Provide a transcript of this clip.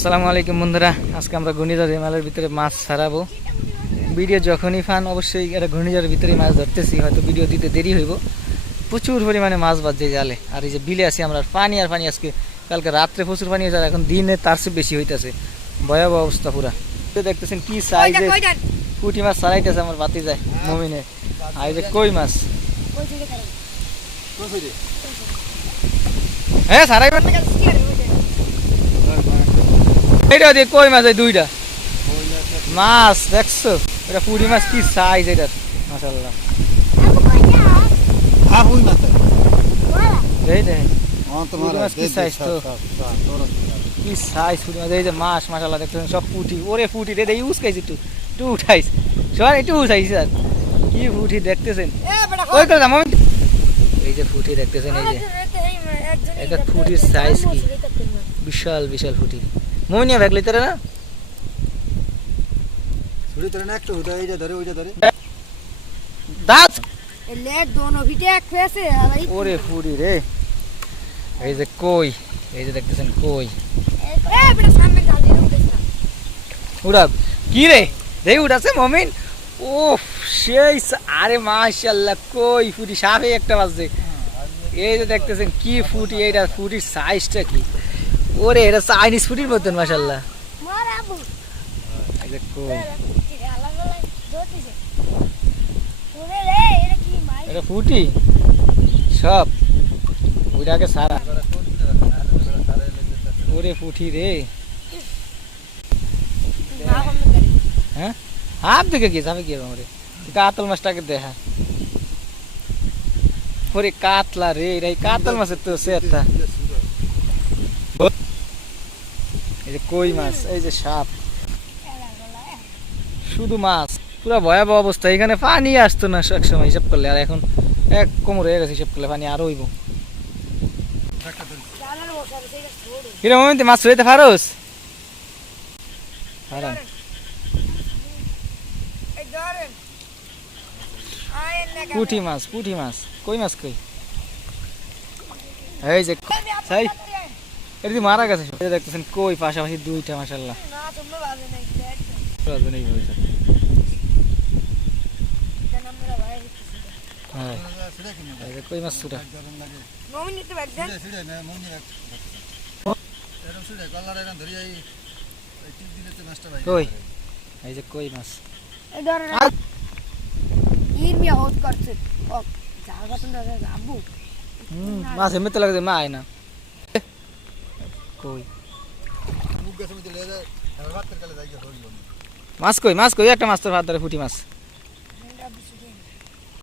আসসালামু আলাইকুম বন্ধুরা, আজকে আমরা ঘূর্ণিঝড় হিমালয়ের ভিতরে মাছ ছাড়াবো। ভিডিও যখনই পান অবশ্যই এটা ঘূর্ণিঝড়ের ভিতরে মাছ ধরতেছি, হয়তো ভিডিও দিতে দেরি হইব। প্রচুর পরিমাণে মাছ বাজছে জালে। আর এই যে বিলে আছি আমরা, পানি আর পানি। আজকে কালকে রাত্রে প্রচুর পানি হয়েছে, আর এখন দিনে তার চেয়ে বেশি হইতেছে। ভয়াবহ অবস্থা পুরা। দেখতেছেন কি সাইজে পুঁটি মাছ ছাড়াইতেছে আমার বাতি যায় মমিনে। আর এই যে কই মাছ, হ্যাঁ ছাড়াইবেন এইটা দিয়ে কই মাছ, এই দুইটা মাছ দেখছো? এটা পুঁটি মাছ, কি সাইজ এটার, মাশাআল্লাহ। এই দেখেন পুঁটি মাছ কি সাইজ, তো কি সাইজ পুঁটি মাছ। এই যে মাছ মাশাআল্লাহ দেখতেছেন সব পুঁটি। ওরে পুঁটি রে ইউজ খাইছি একটু উঠাইস, সবাই একটু উঠাইছি স্যার। কি পুঁটি দেখতেছেন, ওই করে দাম। এই যে পুঁটি দেখতেছেন, এই যে এটা পুঁটির সাইজ কি বিশাল বিশাল পুঁটি। মমিনিয়া ব্যাগ লইতে না ওরে ফুড়ি রে। এই যে কই, এই যে দেখতেছেন কই উড়া কি রে রে উড়াছে মমিন। ও সেই, আরে মাশাআল্লাহ কই ফুটি সাপে একটা বাজছে। এই যে দেখতেছেন কি ফুটি, এইটা ফুটির সাইজটা কি। ওরে এটা চাইনিজ ফুটির মতন মাশাআল্লাহ। এই যে কই, এটা ফুটি সব ওইটাকে সারা। ওরে ফুটি রে, হ্যাঁ হাফ দিকে গিয়ে যাবে কি রে কাতল মাছটাকে দেখা। ওরে কাতলা রে, এটা কাতল মাছের তো সেটা। এই যে কই মাছ, এই যে সাপ, শুধু মাছ। পুরো ভয়াবহ অবস্থা। এখানে পানি আসতো না এক সময় হিসাব করলে, আর এখন এক কোমর হয়ে গেছে হিসাব করলে, পানি আরো হইব। কিরকম মাছ ধরতে পারোস? পুঁটি মাছ, পুঁটি মাছ, কই মাছ কই। এই যে এটা দিয়ে মারা গেছে। দেখতেছেন কই পাশাপাশি দুইটা মাশাআল্লাহ। কই মাছ ছুটা কই, এই যে কই মাছ মাছ এমনি তো লাগে মা আয় না। কই মাছ কই, মাছ কই, একটা মাছ তোর হাত ধরে পুঁটি মাছ।